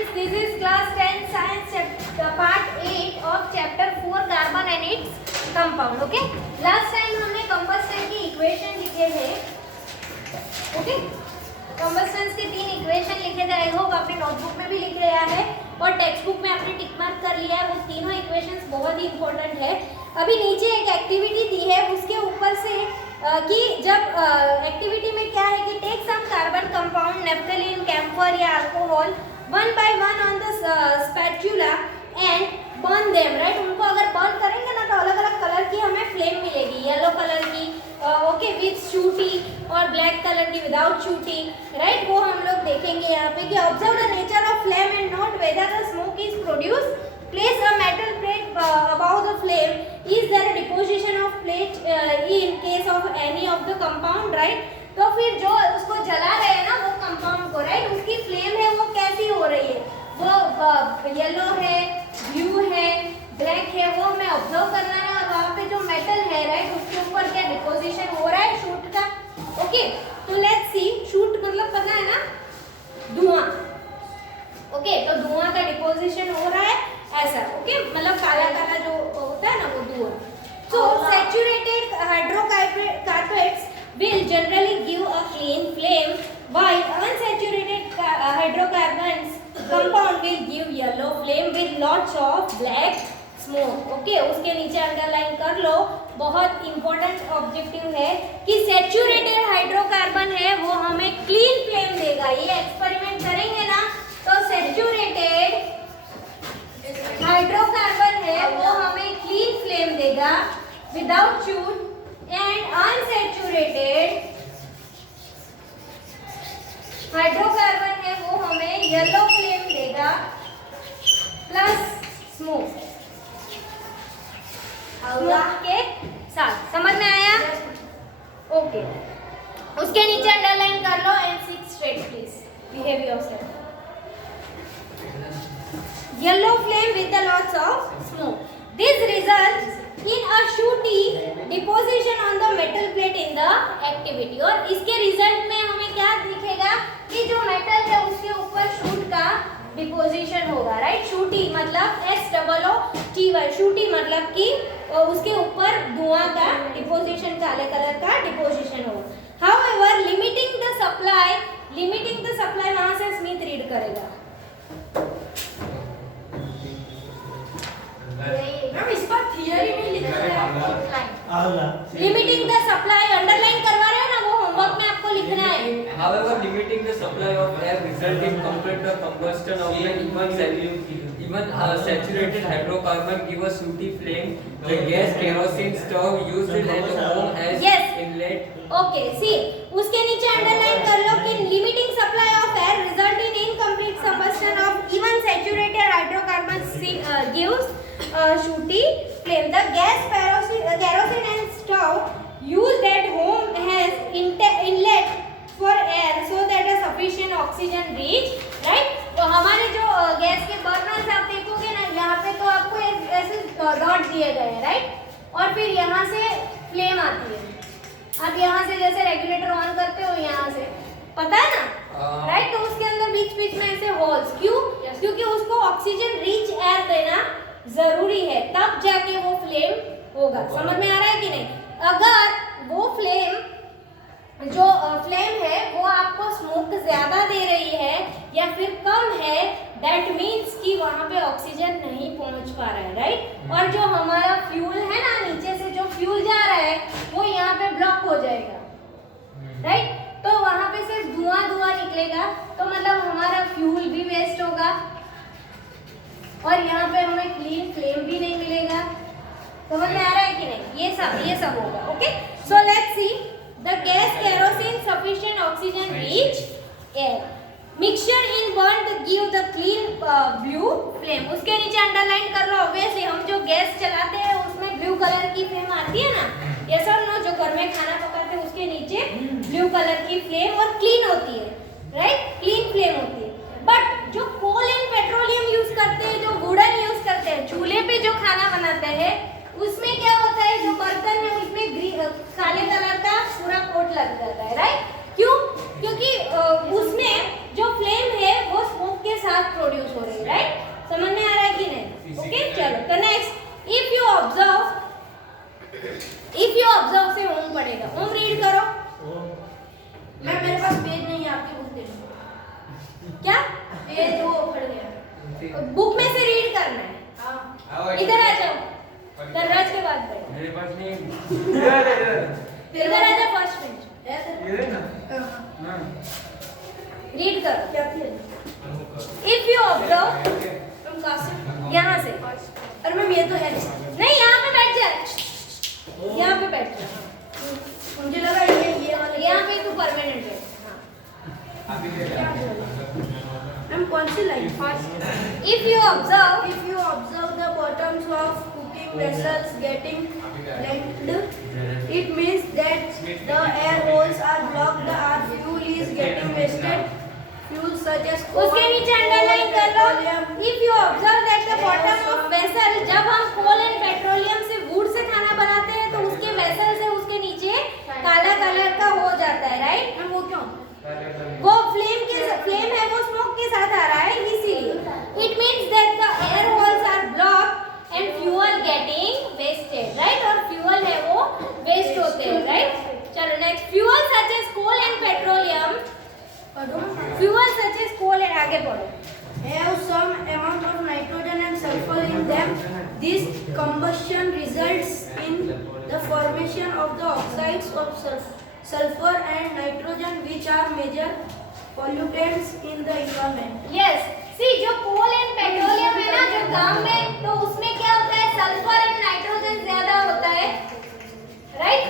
students, this is class 10 science part 8 of chapter 4 carbon and its compound. Okay, last time हमने combustion की equation लिखे थे. Okay, combustion के 3 equation लिखे थे. I hope आपने notebook में भी लिख लिया है और टेक्स्ट बुक में आपने टिक मार्क कर लिया है. वो तीनों इक्वेशंस बहुत ही इंपॉर्टेंट है. अभी नीचे एक एक्टिविटी दी है, उसके ऊपर से कि जब एक्टिविटी में क्या है कि take some carbon compound naphthalene, camphor या alcohol one by one on the spatula and burn them. Right, उनको अगर बर्न करेंगे ना तो अलग अलग कलर की हमें फ्लेम मिलेगी. येलो कलर की ओके विथ शूटी और ब्लैक कलर की विदाउट शूटी. राइट, वो हम लोग देखेंगे यहाँ पे कि observe the nature of flame and note whether the smoke is produce. Place a metal plate above the flame. Is there a deposition of plate in case of any of the compound? Right? तो फिर जो उसको जला रहे हैं ना वो compound को, राइट, उसकी फ्लेम है वो कैसी हो रही है, वो येलो है, ब्लू है, ब्लैक है, वो हमें ऑब्जर्व करना है. और वहाँ पे जो मेटल है, राइट, उसके ऊपर क्या डिपोजिशन हो रहा है शूट का. ओके, तो लेट्स सी. शूट मतलब पता है ना, धुआं. ओके, तो धुआं का डिपोजिशन हो रहा है ऐसा. ओके, मतलब काला काला जो होता है ना वो धुआं. So saturated hydrocarbonates will generally give a clean flame while unsaturated hydrocarbons compound will give yellow flame with lots of black smoke. Okay, उसके नीचे अंडरलाइन कर लो, बहुत इंपॉर्टेंट ऑब्जेक्टिव है कि सैचुरेटेड हाइड्रोकार्बन है वो हमें क्लीन फ्लेम देगा. ये एक्सपेरिमेंट करेंगे ना तो सैचुरेटेड हाइड्रोकार्बन है वो हमें क्लीन फ्लेम देगा without shoot and unsaturated hydrocarbon है वो हमें येलो फ्लेम देगा प्लस स्मोक के साथ. समझ में आया? ओके, उसके नीचे अंडरलाइन कर लो and sit straight please. Behave yourself. Yellow flame with the lots of smoke. This results in a shooty deposition on the metal plate in the activity. और इसके रिजल्ट में हमें क्या दिखेगा कि जो मेटल है उसके ऊपर शूट का डिपोजिशन होगा. राइट, शूटी मतलब SOOTY. शूटी मतलब कि उसके ऊपर धुआं का डिपोजिशन, काले कलर का डिपोजिशन होगा. However, limiting the supply वहाँ से स्मिथ रीड करेगा. इस पर थियरी में लिखा है लिमिटिंग द सप्लाई. अंडरलाइन करवा रहे हैं ना, वो होमवर्क में आपको लिखना है. However, limiting the supply of air result in complete combustion of the even saturated hydrocarbon give a sooty flame. The gas kerosene stove used at the home has inlet. Okay, see, उसके नीचे underline कर लो कि limiting supply of air result in incomplete combustion of even saturated hydrocarbons gives shooty flame. The gas kerosene and stove used at home has inlet for air so that a sufficient oxygen reach. Right? तो हमारे जो gas के Berners आप देखोगे ना, यहाँ पे तो आपको ऐसे डॉट दिए गए हैं. राइट, और फिर यहाँ से फ्लेम आती है. आप यहाँ से जैसे रेगुलेटर ऑन करते हो यहाँ से, पता है ना. राइट, तो उसके अंदर बीच बीच में ऐसे होल्स. क्यों? क्योंकि उसको ऑक्सीजन रिच एयर देना जरूरी है, तब जाके वो फ्लेम होगा. समझ में आ रहा है कि नहीं? अगर वो फ्लेम जो फ्लेम है वो आपको स्मोक ज्यादा दे रही है या फिर कम है, दैट मीन्स कि वहाँ पे ऑक्सीजन नहीं पहुँच पा रहा है. राइट, और जो हमारा फ्यूल है ना, नीचे से जो फ्यूल जा रहा है वो यहाँ पे ब्लॉक हो जाएगा. राइट, तो वहाँ पे सिर्फ धुआं निकलेगा, तो मतलब हमारा फ्यूल भी वेस्ट होगा और यहाँ पे हमें क्लीन फ्लेम भी नहीं मिलेगा. समझ में आ रहा है कि नहीं? ये सब होगा. Okay, so let's see. The gas kerosene sufficient oxygen reach air. Mixture in burnt give the clean blue flame. उसके नीचे अंडरलाइन कर लो. ऑब्वियसली हम जो गैस चलाते हैं उसमें ब्लू कलर की फ्लेम आती है ना. ये सब नो, जो घर में खाना पकाते हैं उसके नीचे ब्लू कलर की फ्लेम और क्लीन होती है. राइट, क्लीन फ्लेम होती है. बट जो कोल एंड पेट्रोलियम यूज करते हैं, जो वुडन यूज करते हैं, चूल्हे पे जो खाना बनाते हैं, उसमें क्या होता है, जो बर्तन है उसमें काले कलर का पूरा कोट लग जाता है. राइट, क्यों? क्योंकि उसमें जो फ्लेम है वो स्मोक के साथ प्रोड्यूस बुक में से रीड करना है। इधर आ जाओ, धनराज के बाद बैठो। मेरे पास नहीं। इधर आ जाओ, फर्स्ट बेंच। ये ना। रीड करो। इफ यू ऑब्जर्व, यहाँ से। अरे मैम ये तो है नहीं, यहाँ पे बैठ जा, यहाँ पे बैठ जा। मुझे लगा ये वाला यहाँ पे तू परमानेंट है। मैम कौन सी line? If you observe the bottoms of cooking vessels getting blended, it means that the air holes are blocked or fuel is getting wasted. Fuel such as उसके नीचे अंडरलाइन कर लो। If you observe that the bottom of vessel, जब हम coal and petroleum से wood से खाना बनाते हैं तो उसके वेसल से उसके नीचे काला कलर का हो जाता है, राइट? वो क्यों? वो फ्लेम है, वो स्मोक के साथ आ रहा है इसीलिए। It means that the air holes are blocked and fuel getting wasted, right? और फ्यूल है वो वेस्ट होते हैं, राइट? चलो next, fuel such as coal and petroleum, fuel such as coal and आगे बढ़ो, have some amount of nitrogen and sulfur in them. This combustion results in the formation of the oxides of sulfur and nitrogen, which are major pollutants in the environment. Yes, see जो कोल and petroleum है ना जो काम में, तो उसमें क्या होता है, सल्फर एंड नाइट्रोजन ज्यादा होता है, राइट?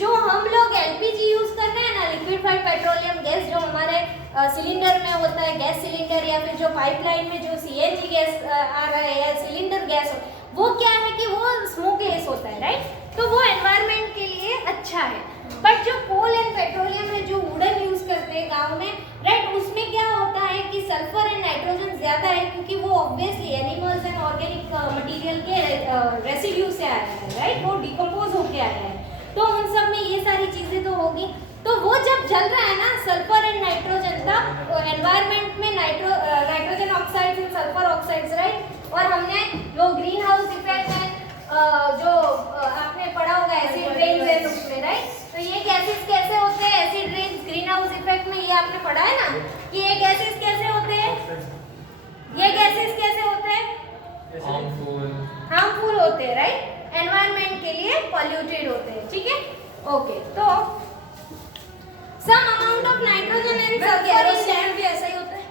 जो हम लोग एलपीजी यूज करते हैं ना, लिक्विफाइड पेट्रोलियम गैस, जो हमारे सिलेंडर में होता है, गैस सिलेंडर, या फिर जो पाइपलाइन में जो सीएनजी गैस आ रहा है या सिलेंडर गैस, वो क्या है कि वो स्मोकलेस होता है, राइट? तो वो एनवायरनमेंट के लिए अच्छा है। बट जो कोल एंड पेट्रोलियम है जो वुडन यूज करते हैं गांव में, राइट, उसमें क्या होता है कि सल्फर एंड नाइट्रोजन ज्यादा है, क्योंकि वो obviously animals and organic material के रेसिड्यू से आ रहा है, राइट? वो डिकम्पोज होके आ रहा है, तो उन सब में ये सारी चीजें तो होगी। तो वो जब जल रहा है ना सल्फर एंड नाइट्रोजन, तब एनवायरनमेंट में nitrogen oxides and sulphur oxides, right? और हमने जो ग्रीन हाउस इफेक्ट है जो आपने पढ़ा होगा एसिड रेन्स एंड उसमें, राइट? तो ये गैसेस कैसे होते हैं, acid rains green house effect में, ये आपने पढ़ा है ना कि ये गैसेस कैसे होते हैं, ये गैसेस कैसे होते हैं, हार्मफुल होते हैं, राइट? एनवायरनमेंट के लिए पॉल्यूटेड होते हैं, ठीक है? ओके, तो some amount of nitrogen and sulphur in land भी ऐसा ही होता है,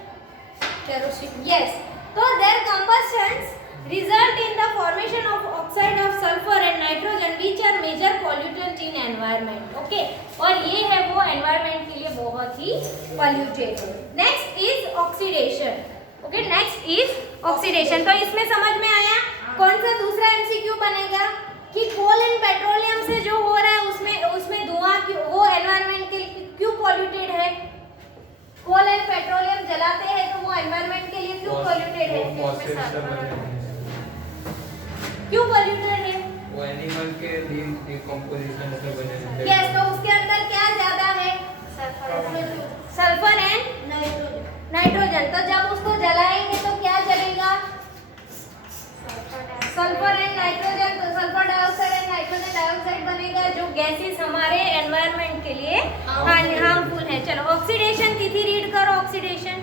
केरोसिन, यस। तो their combustions result in the formation of oxide of sulfur and nitrogen, which are major pollutant in environment. Okay, और ये है वो environment के लिए बहुत ही polluted है। Next is oxidation. Okay, next is oxidation. तो इसमें समझ में आया कौन सा दूसरा MCQ बनेगा कि कोल एंड पेट्रोलियम से जो हो रहा है उसमें धुआं क्यों, वो एनवायरनमेंट के लिए क्यों पॉल्यूटेड है? कोल एंड पेट्रोलियम जलाते हैं तो वो एनवायरनमेंट के लिए क्यों पॉल्यूटेड है? क्यों पॉल्यूटेड है? वो एनिमल के डिकम्पोजिशन से बने हैं। यस, तो उसके अंदर क्या ज्यादा है? Sulphur and nitrogen. तो जब उसको जलाएंगे तो क्या जलेगा? सल्फर एंड नाइट्रोजन, तो sulphur dioxide and nitrogen dioxide बनेगा, जो गैसेस हमारे एनवायरनमेंट के लिए हार्मफुल है। चलो ऑक्सीडेशन, तिथि रीड करो oxidation.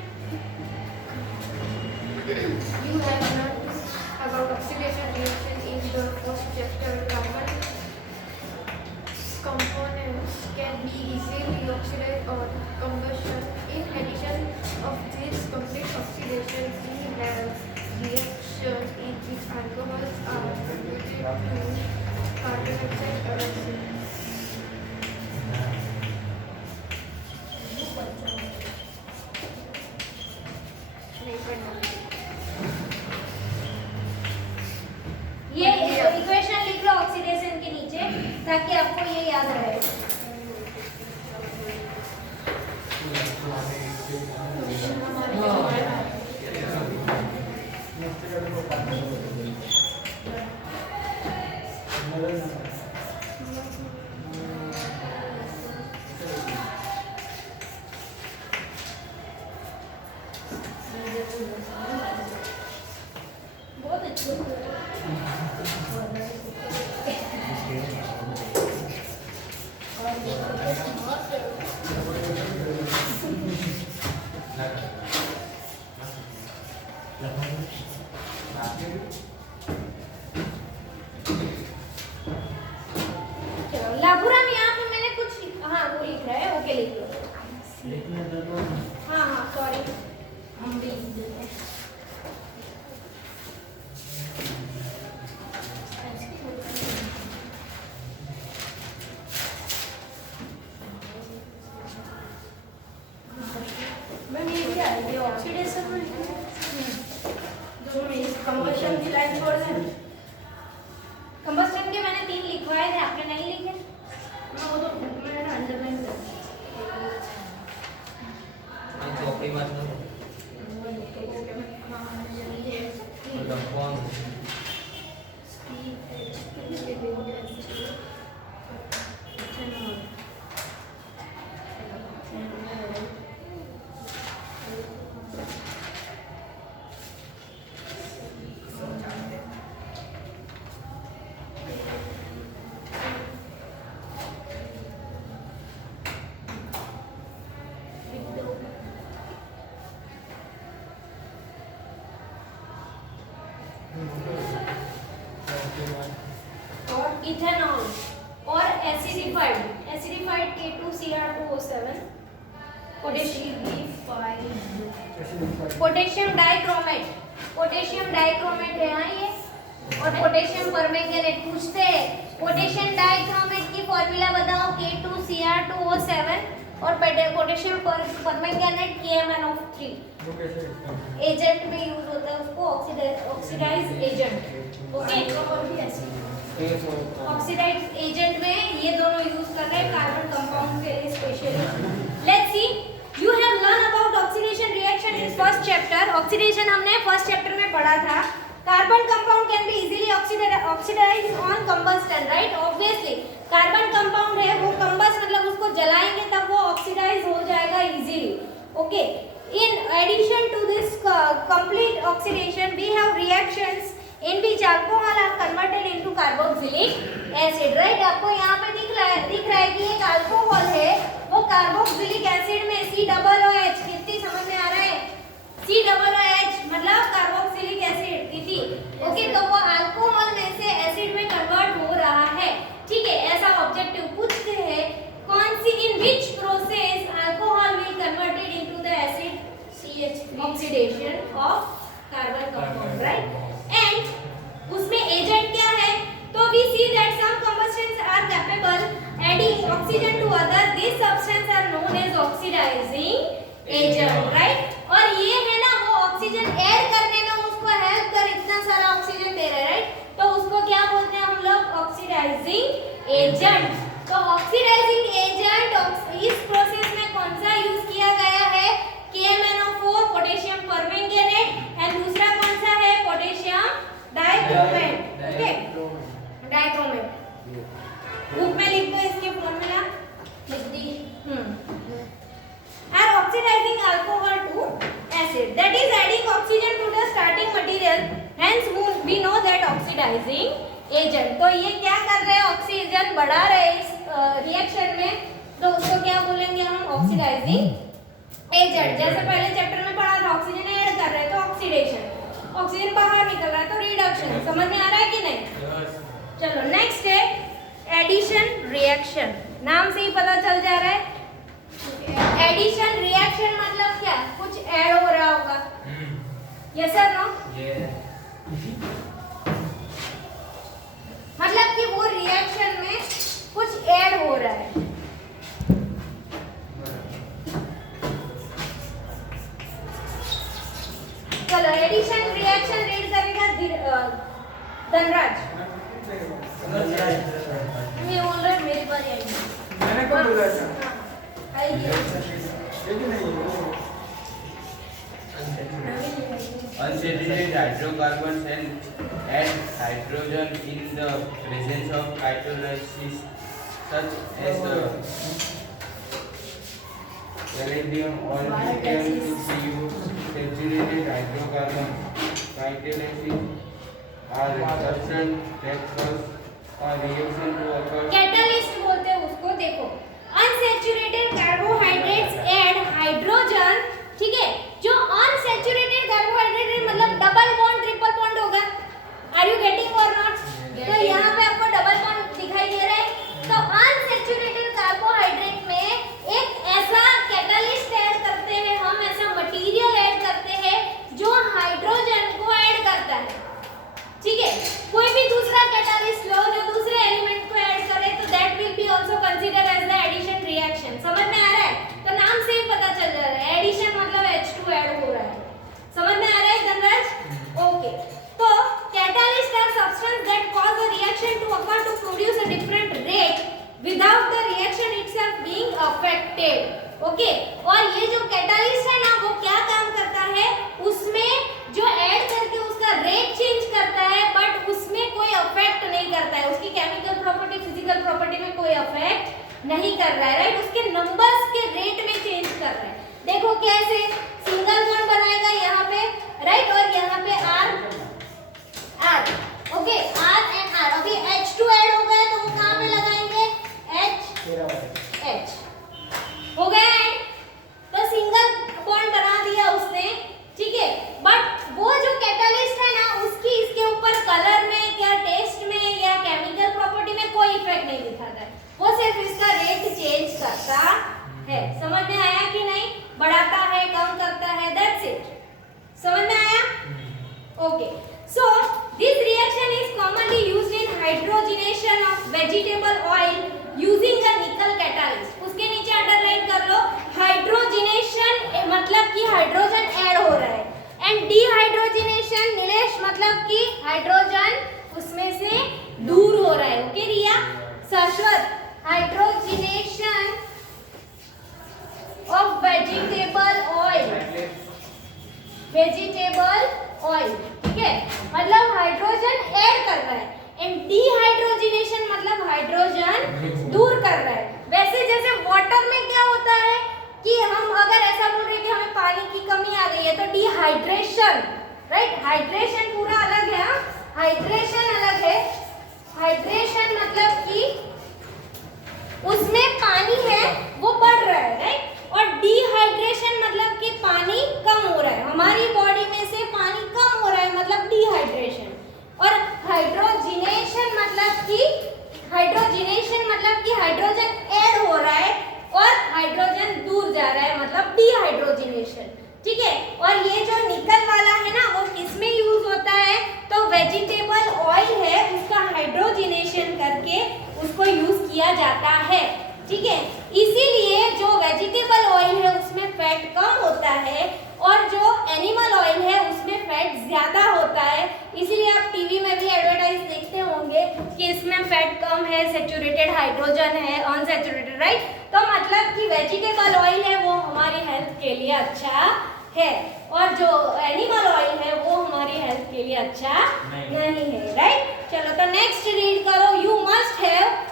You have learned about oxidation reaction in your first chapter. Carbon components can be easily oxidized or combustion. In addition of this complete oxidation, we have reactions in which alcohols are converted to carbon dioxide or oxygen. ये equation लिख लो oxidation के नीचे ताकि आपको ये याद रहे। बहुत अच्छे चलो लाभुराम, यहाँ पे मैंने कुछ हाँ वो लिख रहा है, ओके लिख लो। हाँ हाँ सॉरी, हम भी लिख देते हैं। मैम ये क्या है, ये ऑक्सीडेशन में जो कंबशन की लाइन छोड़ दें। कंबशन के मैंने 3 लिखवाए थे, आपने नहीं लिखे? हाँ वो तो मैंने अंडरलाइन कर दिया। चौकड़ी बात ना और इथेनॉल और एसिडिफाइड K2Cr2O7, पोटेशियम डाइक्रोमेट है हाँ ये, और पोटेशियम परमैंगनेट। पूछते हैं पोटेशियम डाइक्रोमेट की फॉर्मूला बताओ, K2Cr2O7 और पोटेशियम परमैंगनेट KMnO3। एजेंट में यूज होता है उसको, oxidise agent. Okay, oxidise agent में ये दोनों यूज कर रहे हैं कार्बन कंपाउंड के लिए specially. Let's see, you have learn about oxidation reaction in first chapter. Oxidation हमने फर्स्ट चैप्टर में पढ़ा था। Carbon compound can be easily oxidised on combustion, right? Obviously carbon compound है वो कंबस्ट मतलब उसको जलाएंगे तब वो ऑक्सीडाइज हो जाएगा easily. Okay, in addition to this complete oxidation we have reactions in which alcohol are converted into carboxylic acid, right? आपको यहाँ पे दिख रहा है कि एक अल्कोहल है वो कार्बोक्सिलिक एसिड में COOH, कितनी समझ में आ रहा है? COOH मतलब कार्बोक्सिलिक एसिड कितनी। ओके, तो वो अल्कोहल में से एसिड में कन्वर्ट हो रहा है। ठीक है, ऐसा ऑब्जेक्टिव पूछते हैं कौन सी, in which process alcohol will converted into the acid CH3, oxidation of carbon compound, right? And उसमें एजेंट क्या है? तो we see that some combustants are capable adding oxygen to other, this substance are known as oxidising agent, right? और ये है ना वो oxygen add करने में उसको हेल्प कर इतना सारा ऑक्सीजन दे रहा है, राइट? तो उसको क्या बोलते हैं हम लोग? Oxidising agent. तो ऑक्सीडाइजिंग एजेंट इस प्रोसेस में कौन सा यूज किया गया है? KMnO4, पोटेशियम परमैंगनेट, एंड दूसरा कौन सा है? Potassium dichromate. Okay, dichromate. Book में लिख दो इसके फॉर्मूला, लिख दी। Are oxidizing alcohol to acid, that is adding oxygen to the starting material, hence we know that oxidizing agent। तो ये क्या कर रहे हैं? ऑक्सीजन बढ़ा रहे हैं इस रिएक्शन में, तो उसको क्या बोलेंगे हम? Oxidising agent. जैसे पहले चैप्टर में पढ़ा था, ऑक्सीजन ऐड कर रहे हैं तो ऑक्सीडेशन, ऑक्सीजन बाहर निकल रहा है तो रिडक्शन। समझ में आ रहा है कि नहीं? चलो नेक्स्ट है एडिशन रिएक्शन। नाम से ही पता चल जा रहा है एडिशन रिएक्शन मतलब क्या? कुछ ऐड हो रहा होगा। Yes sir, no? मतलब कि वो रिएक्शन में कुछ ऐड हो रहा है। चलो एडिशन रिएक्शन रीड करेगा धनराज। मैं बोल रहा मेरी बारी आई। मैंने कब बोला था? Unsaturated hydrocarbons and add hydrogen in the presence of catalysis such as palladium or lithium to produce saturated hydrocarbon. Catalysis are substances that cause a reaction to occur. Catalyst बोलते हैं उसको। देखो, अनसैचुरेटेड कार्बोहाइड्रेट्स ऐड हाइड्रोजन, ठीक है? जो unsaturated carbohydrate मतलब vegetable oil, ठीक है, मतलब हाइड्रोजन ऐड कर रहा है। एंड डिहाइड्रोजिनेशन मतलब हाइड्रोजन दूर कर रहा है। वैसे जैसे वाटर में क्या होता है कि हम अगर ऐसा बोल रहे हैं कि हमें पानी की कमी आ गई है तो डिहाइड्रेशन, राइट, हाइड्रेशन पूरा अलग है, हाइड्रेशन अलग है। हाइड्रेशन मतलब कि उसमें पानी है वो बढ़ रहा है, राइट, और डिहाइड्रेशन मतलब कि पानी कम हो रहा है, हमारी बॉडी में से पानी कम हो रहा है, मतलब डिहाइड्रेशन। और हाइड्रोजिनेशन मतलब कि हाइड्रोजन ऐड हो रहा है और हाइड्रोजन दूर जा रहा है, मतलब डिहाइड्रोजिनेशन, ठीक है। और ये जो निकल वाला है ना वो किसमें यूज होता है, तो वेजिटेबल ऑयल है उसका हाइड्रोजिनेशन करके उसको यूज किया जाता है, ठीक है। इसीलिए जो वेजिटेबल ऑयल है उसमें फैट कम होता है और जो एनिमल ऑयल है उसमें फैट ज्यादा होता है। इसीलिए आप टीवी में भी एडवर्टाइज देखते होंगे कि इसमें फैट कम है, सैचुरेटेड हाइड्रोजन है, अनसैचुरेटेड, राइट। तो मतलब कि वेजिटेबल ऑयल है वो हमारी हेल्थ के लिए अच्छा है और जो एनिमल ऑयल है वो हमारी हेल्थ के लिए अच्छा नहीं है, राइट। चलो तो नेक्स्ट रीड करो। You must have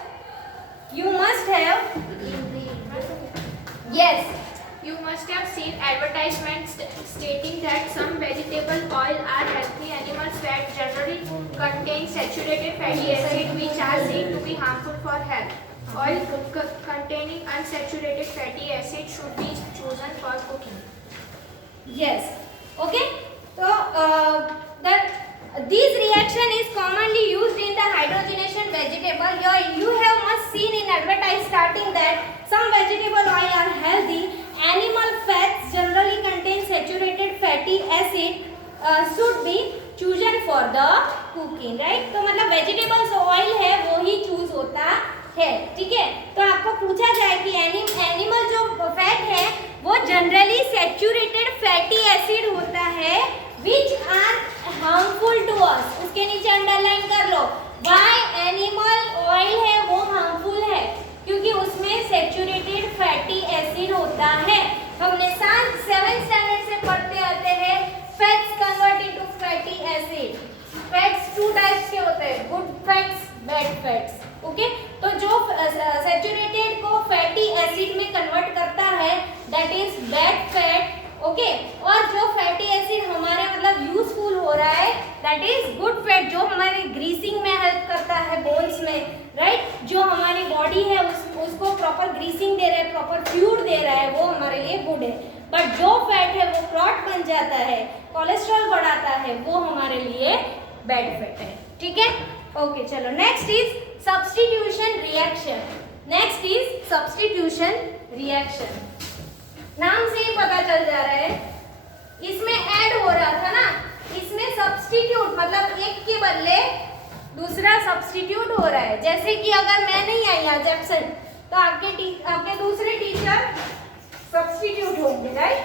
yes, You must have seen advertisements stating that some vegetable oil are healthy. Animal fat generally contains saturated fatty acids which are said to be harmful for health. Oil containing unsaturated fatty acids should be chosen for cooking. yes, okay. So this reaction is commonly used in the hydrogenation vegetable. You have must seen in advertise starting that some vegetable oil are healthy. Animal fats generally contain saturated fatty acid should be chosen for the cooking, right? तो मतलब vegetables oil है वो ही choose होता है, ठीक है। तो आपको पूछा जाए कि एनिमल जो फैट है वो जनरली सैचुरेटेड फैटी एसिड होता है which are harmful to us, उसके नीचे अंडरलाइन कर लो। why एनिमल ऑयल है वो हार्मफुल है क्योंकि उसमें सैचुरेटेड फैटी एसिड होता है। हमने 7th 7th स्टैंडर्ड से पढ़ते आते हैं fats convert into fatty acid. Fats 2 types के होते हैं, good fats, bad fats, okay. तो जो सैचुरेटेड को फैटी एसिड में कन्वर्ट करता है that is bad fat, okay. और जो फैटी एसिड हमारे मतलब यूजफुल हो रहा है दैट इज गुड फैट, जो हमारे ग्रीसिंग में हेल्प करता है बोन्स में, राइट, जो हमारी बॉडी है उसको प्रॉपर ग्रीसिंग दे रहा है, प्रॉपर फ्लूइड दे रहा है, वो हमारे लिए गुड है। बट जो फैट है वो क्लॉट बन जाता है, कोलेस्ट्रॉल बढ़ाता है, वो हमारे लिए बैड फैट है, ठीक है। ओके चलो next is substitution reaction. Next is substitution reaction. नाम से ही पता चल जा रहा है, इसमें ऐड हो रहा था ना, इसमें सब्स्टिट्यूट मतलब एक के बदले दूसरा सब्स्टिट्यूट हो रहा है। जैसे कि अगर मैं नहीं आई आज एब्सेंट तो आपके दूसरे टीचर सब्स्टिट्यूट होंगे, राइट।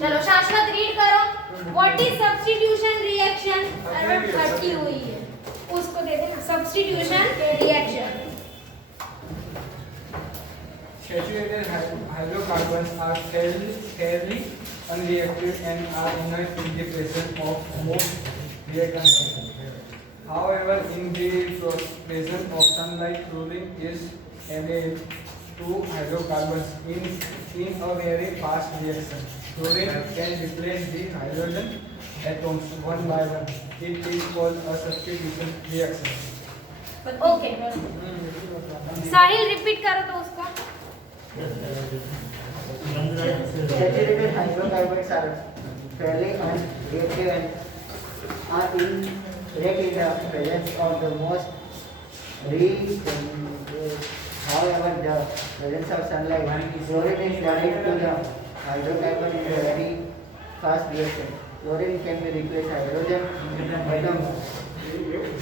चलो शाश्वत रीड करो। What is substitution reaction? अटकी हुई है उसको दे देना। Substitution reaction. Saturated hydrocarbons are fairly unreactive and are inert in the presence of most reactants. However, in the presence of sunlight, chlorine is added to hydrocarbons in a very fast reaction. Chlorine can replace the hydrogen atoms one by one. It is called a substitution reaction. Okay Sahil repeat करो तो उसको। Saturated hydrocarbons are fairly unreactive and are inert in the presence of the most reactants. However, the presence of sunlight, chlorine is added to the hydrocarbon in a very fast reaction. Chlorine can be replaced hydrogen atoms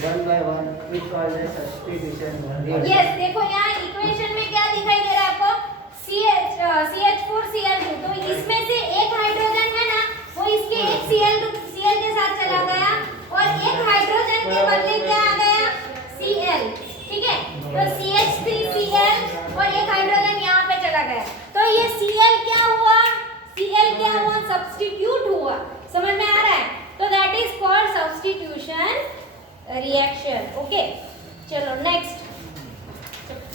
one by one. It called a substitution reaction. Yes देखो यहाँ equation में क्या दिखाई दे रहा है आपको? CH4Cl2। तो इसमें से एक हाइड्रोजन है ना वो इसके एक Cl के साथ चला गया और एक हाइड्रोजन के बदले क्या आ गया? reaction. Okay, चलो next.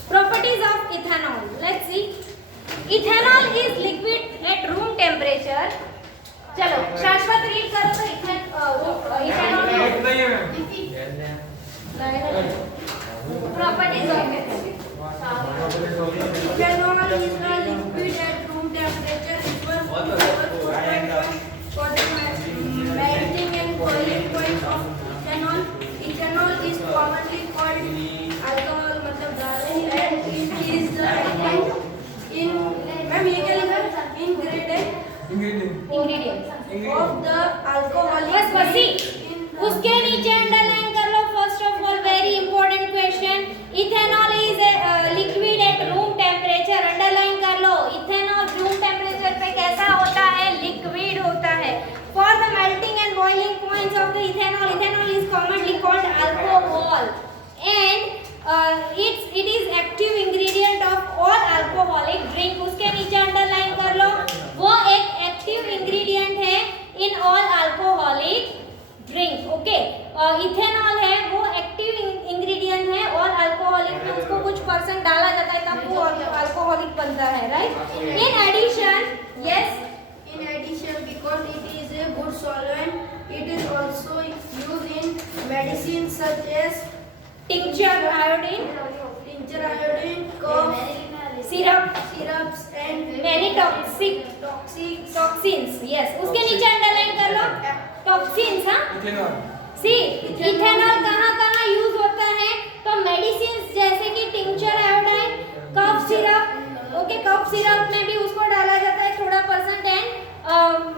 Properties of ethanol. Let's see. Ethanol is liquid at room temperature. चलो शाश्वत रीड करो तो ethanol नहीं है properties of ethanol. Ethanol is a liquid at room temperature. It was for the melting and boiling point of ethanol. Ethanol is commonly called alcohol, मतलब गाढ़े, and it is the in ma'am ये क्या लिखा है? Ingredients of the alcoholic. बस बसी. उसके नीचे अंडरलाइन कर लो. First of all very important question. Ethanol is liquid at room temperature. Underline कर लो. इथेनॉल रूम टेम्परेचर पे कैसा होता है? लिक्विड होता है. For the melting and boiling points of the ethanol is commonly called alcohol and it is active ingredient of all alcoholic drink. उसके नीचे अंडरलाइन कर लो. वो एक एक्टिव इंग्रेडिएंट है in all alcoholic drink. Okay, ethanol है वो active ingredient है और अल्कोहलिक में उसको कुछ परसेंट डाला जाता है तब वो अल्कोहलिक बनता है. Right. In addition, yes, In addition, because it is a good solvent, it is also used in medicines such as tincture iodine, cough syrups and many toxic toxins. Yes, उसके नीचे underline कर लो. Toxins. हाँ, ethanol. See ethanol कहाँ use होता है? तो medicine जैसे कि tincture iodine, cough syrup. Okay, cough syrup में भी उसको डाला जाता है थोड़ा परसेंट एंड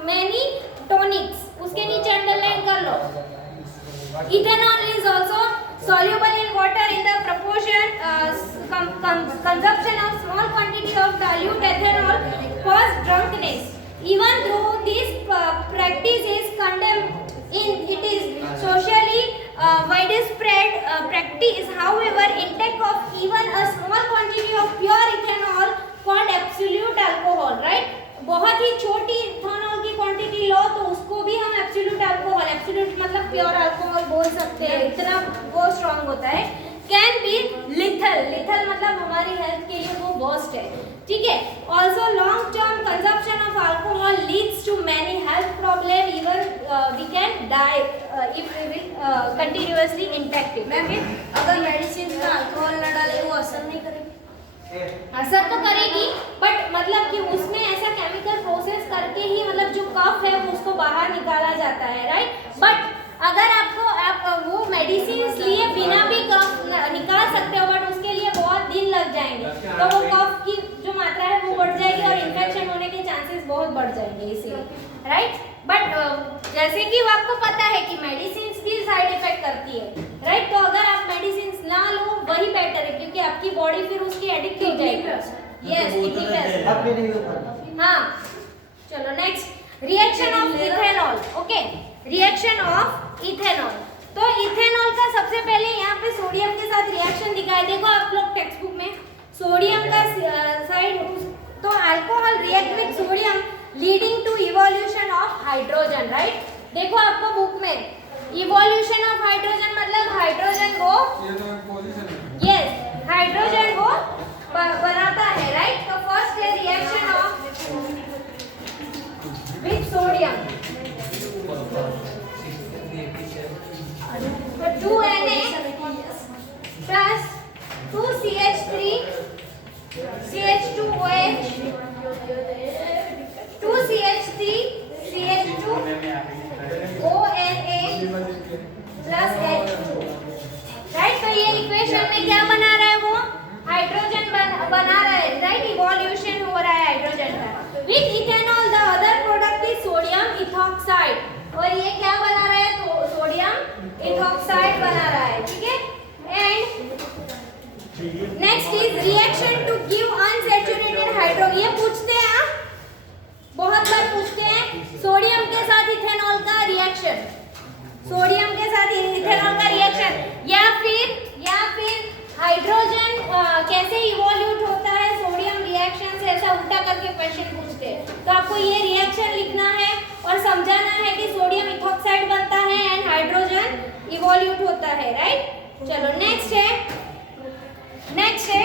मैनी टॉनिक्स. उसके नीचे अंडरलाइन कर लो. Ethanol is also soluble in water in the proportion consumption of small quantity of dilute ethanol cause drunkenness. Even though this practice is condemned it is socially widespread practice. However, intake of even a small quantity of pure ethanol called absolute alcohol, right? बहुत ही छोटी ethanol की quantity लो तो उसको भी हम absolute alcohol, absolute मतलब pure alcohol बोल सकते हैं, इतना वो स्ट्रांग होता है. Can be lethal. लिथल मतलब हमारी हेल्थ के लिए वो वर्स्ट है. ठीक है. Also long term consumption of alcohol leads to many health problem. Even we can die if we will continuously intake it. अगर मेडिसिन में अल्कोहल न डाले वो असर नहीं करेगी. असर तो करेगी बट मतलब कि उसमें ऐसा केमिकल प्रोसेस करके ही मतलब जो कफ है उसको बाहर निकाला जाता है. राइट. बट अगर आप वो मेडिसिन लिए बिना भी कफ निकाल सकते हो बट उसके लिए बहुत दिन लग जाएंगे तो वो कफ की जो मात्रा है वो बढ़ जाएगी और इन्फेक्शन होने के चांसेस बहुत बढ़ जाएंगे इसीलिए. राइट. बट जैसे कि आपको पता है कि मेडिसिन भी साइड इफेक्ट करती है. राइट. तो अगर आप मेडिसिन ना लो वही बेटर है क्योंकि आपकी बॉडी फिर उसकी एडिक्ट हो जाएगी. यस, किडनी पे. अब भी नहीं होता. हाँ, चलो next. Reaction of ethanol. Okay, reaction of ethanol. तो इथेनॉल का सबसे पहले यहाँ पे सोडियम के साथ रिएक्शन दिखाई. देखो आप लोग टेक्स्ट बुक में सोडियम का साइड. तो alcohol react with sodium leading to evolution of hydrogen. Right. देखो आपको बुक में इवोल्यूशन ऑफ हाइड्रोजन मतलब हाइड्रोजन को, ये तो एक पोजीशन है. यस, हाइड्रोजन को बनाता है. राइट. तो फर्स्ट है रिएक्शन ऑफ विद सोडियम. तो 2Na plus 2CH3 CH2OH 2CH3 CH2 ONA plus H2. Right. तो ये इक्वेशन में क्या बना रहा है? वो हाइड्रोजन बना रहा है. राइट. इवोल्यूशन हो रहा है हाइड्रोजन का. With ethanol the other product is sodium ethoxide. और ये क्या बना रहा है? तो सोडियम इथॉक्साइड बना रहा है. ठीक है. And next is reaction to give unsaturated hydro. ये पूछते हैं, बहुत बार पूछते हैं सोडियम के साथ इथेनॉल का रिएक्शन. सोडियम के साथ इथेनॉल का रिएक्शन या फिर हाइड्रोजन कैसे इवोल्यूट होता है सोडियम रिएक्शन से, ऐसा उल्टा करके क्वेश्चन पूछते हैं. तो आपको ये रिएक्शन लिखना है और समझाना है कि सोडियम इथॉक्साइड बनता है एंड हाइड्रोजन इवोल्यूट होता है, राइट। चलो नेक्स्ट है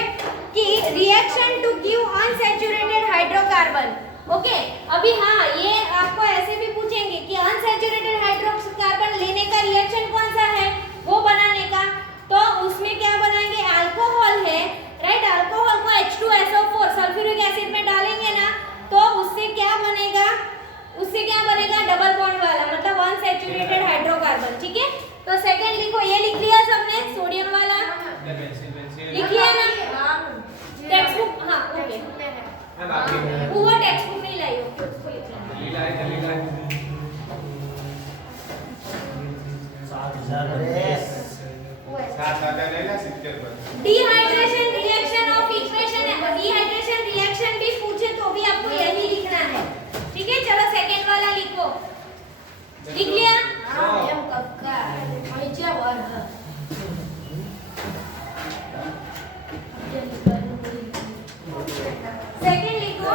कि reaction to give unsaturated hydrocarbon. Okay, अभी हाँ, ये आपको ऐसे भी पूछेंगे कि अनसैचुरेटेड हाइड्रोकार्बन लेने का रिएक्शन कौन सा है, वो बनाने का। तो उसमें क्या बनाएंगे, अल्कोहल है, राइट। अल्कोहल को H2SO4 सल्फ्यूरिक एसिड में डालेंगे ना, तो उससे क्या बनेगा डबल बॉन्ड वाला, मतलब अनसैचुरेटेड हाइड्रोकार्बन, ठीक है। तो सेकंड लिखो, ये लिख लिया सबने, सोडियम वाला लिख लिया ना, टेक्स्ट बुक, हाँ ओके, वो टेक्स्ट बुक नहीं लाई हो, उसको लिख लेना। डिहाइड्रेशन रिएक्शन ऑफ इक्वेशन है, डिहाइड्रेशन रिएक्शन भी पूछे तो भी आपको यही लिखना है, ठीक है। चलो सेकंड वाला लिखो, लिख लिया? हां एम कक्का आईच्या वर सेकंड लिखो,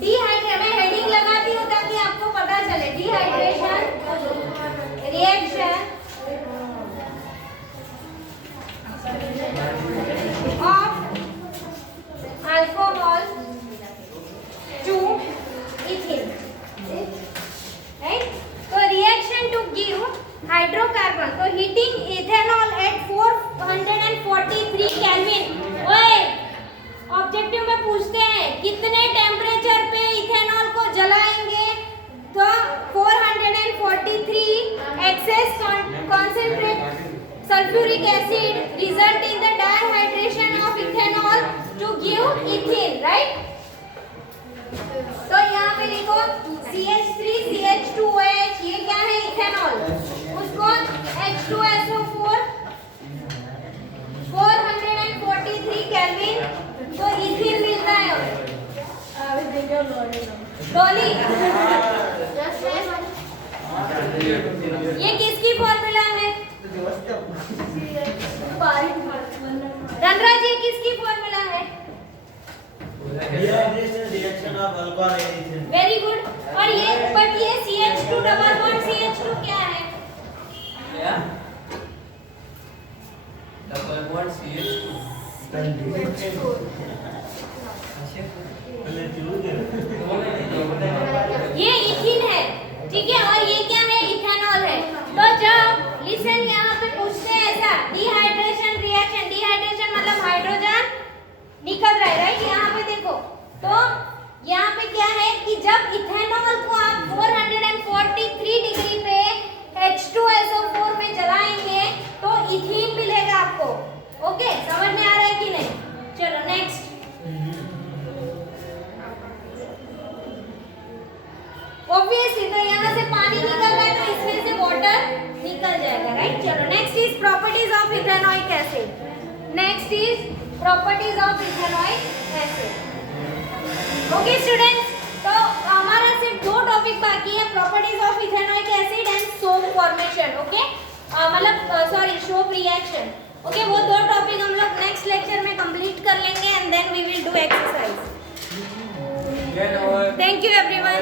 डिहाइड्रेशन, मैं हेडिंग लगाती हूं ताकि आपको पता चले। Dehydration reaction of alcohol to ethene, right? So reaction to give hydrocarbon, so heating ethanol at 443 Kelvin। ओए, ऑब्जेक्टिव में पूछते हैं कितने टेम्परेचर पे इथेनॉल को जलाएंगे, तो 443 access concentrate sulfuric acid result in the dihydration of ethanol to give ethene, right? तो यहाँ पे लिखो CH3CH2OH, ये क्या है, इथेनॉल, उसको H2SO4 443 केल्विन, तो इथीन मिलता है। डॉली, ये किसकी फॉर्मूला है, धनराज, ये किसकी फॉर्मूला है? Very good. और ये बट ये CH2 डबल बॉन्ड CH2 क्या है? डबल बॉन्ड CH2 ये इथीन है, ठीक है, और ये क्या है, इथेनॉल है। तो जब लिसन यहाँ पे पूछते हैं ऐसा, डिहाइड्रेशन रिएक्शन, डिहाइड्रेशन मतलब हाइड्रोजन निकल रहा है, राइट। यहाँ पे देखो, तो यहाँ पे क्या है कि जब इथेनॉल को आप 443 डिग्री पे H2SO4 में जलाएंगे तो इथीन मिलेगा आपको। ओके, समझ में आ रहा है कि नहीं? चलो नेक्स्ट, ऑब्वियसली तो यहाँ से पानी निकल रहा है तो इसमें से वाटर निकल जाएगा, राइट। चलो next is properties of ethanoic acid. Next is properties of ethanoic acid. Okay students, तो हमारा सिर्फ दो टॉपिक बाकी है, properties of ethanoic acid and soap formation. Okay, मतलब सॉरी, सोप रिएक्शन। ओके, वो दो टॉपिक हम लोग नेक्स्ट लेक्चर में कंप्लीट कर लेंगे and then we will do exercise. Thank you everyone.